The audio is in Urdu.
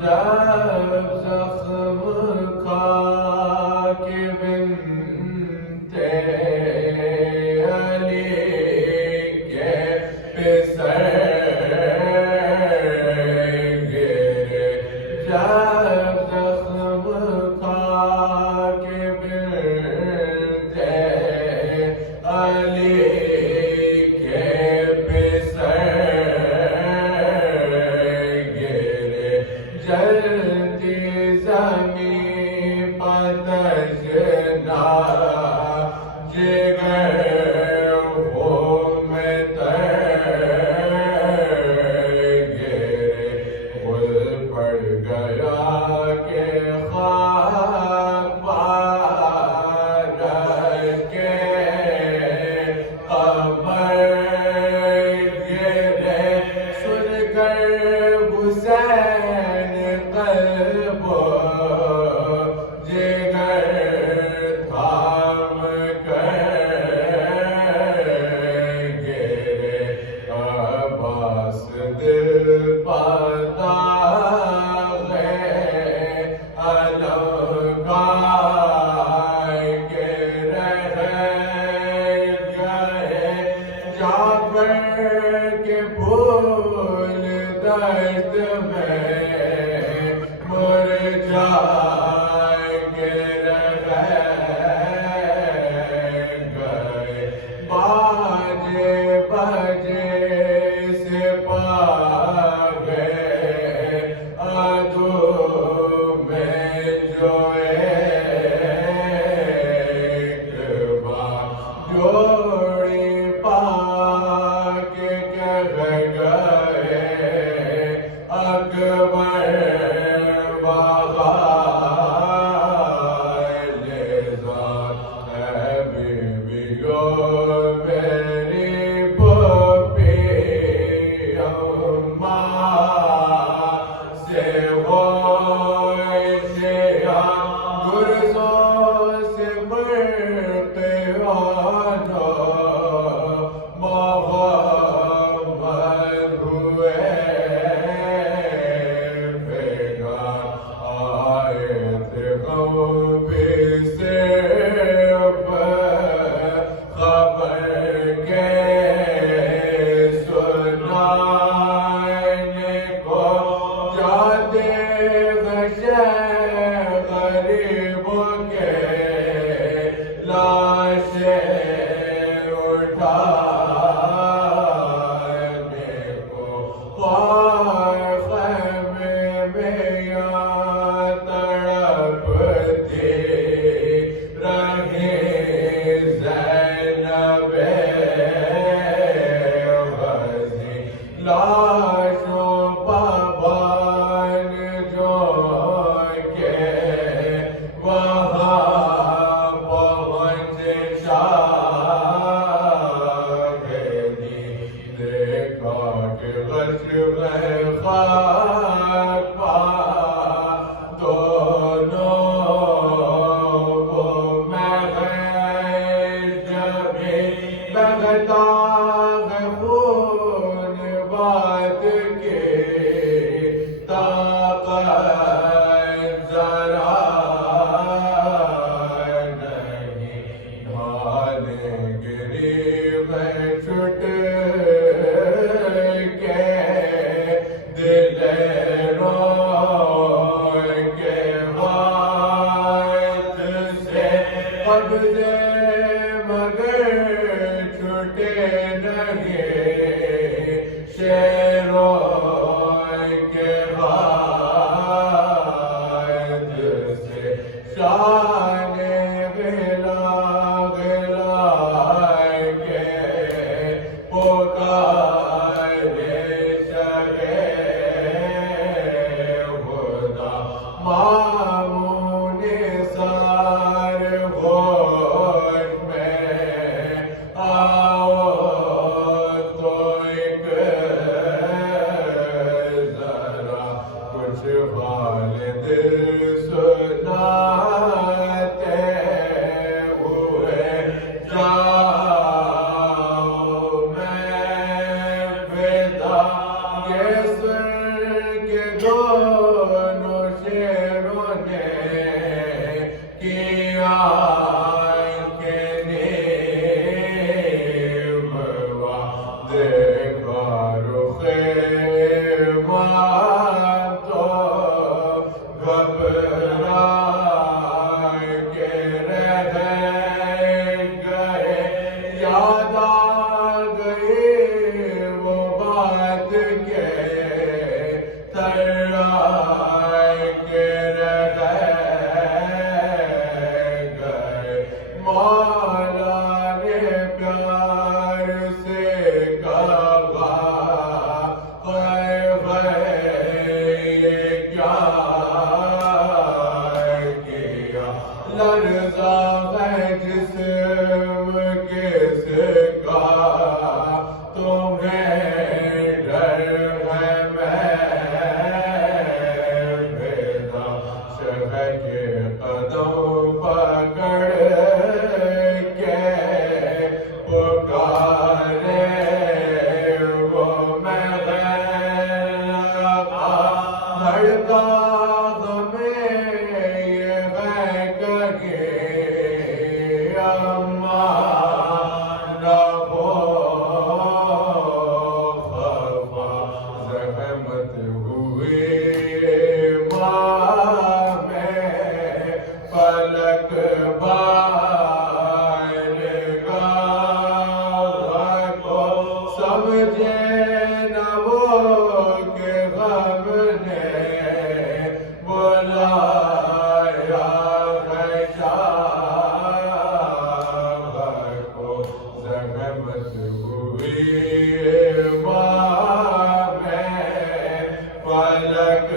جب زخم کھا کے بنتے علی کے پسر گرے، جب زخم کھا کے بنتے علی کے پسر گرے، جلتی زمین پتشنا جگر خون میں تر گرے، غل پڑ گیا کہ خاک پار کے قمر گرے، سن کر حسین قلب و جگر تھام کر گرے، عباس دل پاتا علم گائے کے رہ گئے، جعفر کے پھول درد میں مرجھائے کے رہ گئے، باجے بجے سے پا گئے عدو میں جو ایک بار جوڑی پا کے کہہ گئے اکبر نے بلایا خشاب کو زحمت ہوئی ماں میں فلک